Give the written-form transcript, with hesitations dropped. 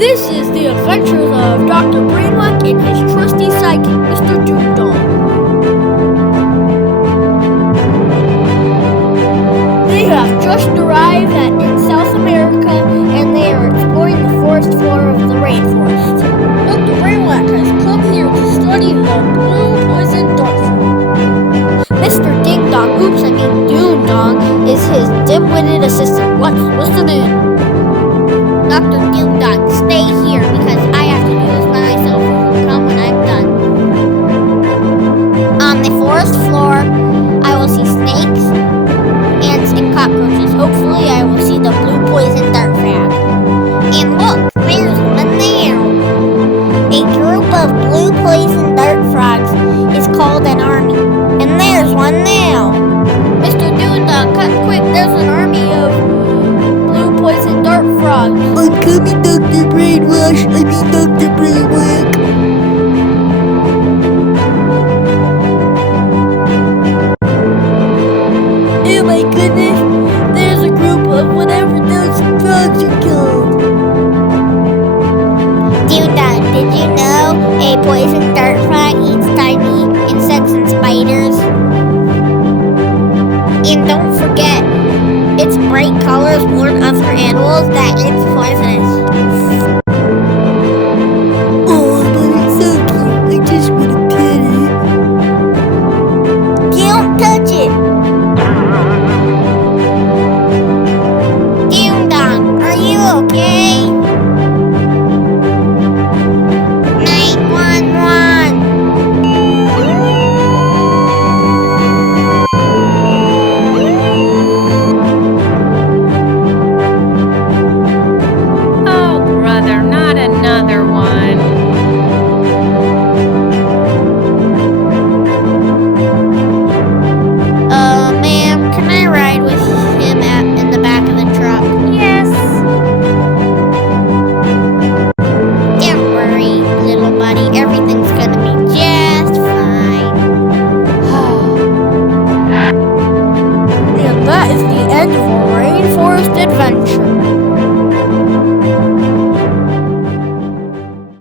This is the adventures of Dr. Brainwack and his trusty sidekick, Mr. Doomdog. They have just arrived in South America and they are exploring the forest floor of the rainforest. Dr. Brainwack has come here to study the blue poison dart fruit. Mr. Doomdog is his dim-witted assistant. What's the name? Dr. Doomdog, stay here because I have to do this by myself. Come when I'm done. On the forest floor, I will see snakes, ants, and cockroaches. Hopefully, I will see the blue poison dart frog. And look, there's one there. A group of blue poison dart frogs is called an army. And there's one now. Mr. Doomdog, cut quick. There's an army of blue poison dart frogs. I'm coming, Dr. Dr. Brainwack. Oh my goodness, there's a group of whatever those frogs are called. Doomdog, did you know a poison dart frog eats tiny insects and spiders? And don't forget, its bright colors warn other animals that it's poisonous. Oh, but it's so cute. I just want to pet it. Don't touch it! Doomdog, are you okay? 911! Oh, brother, not another one.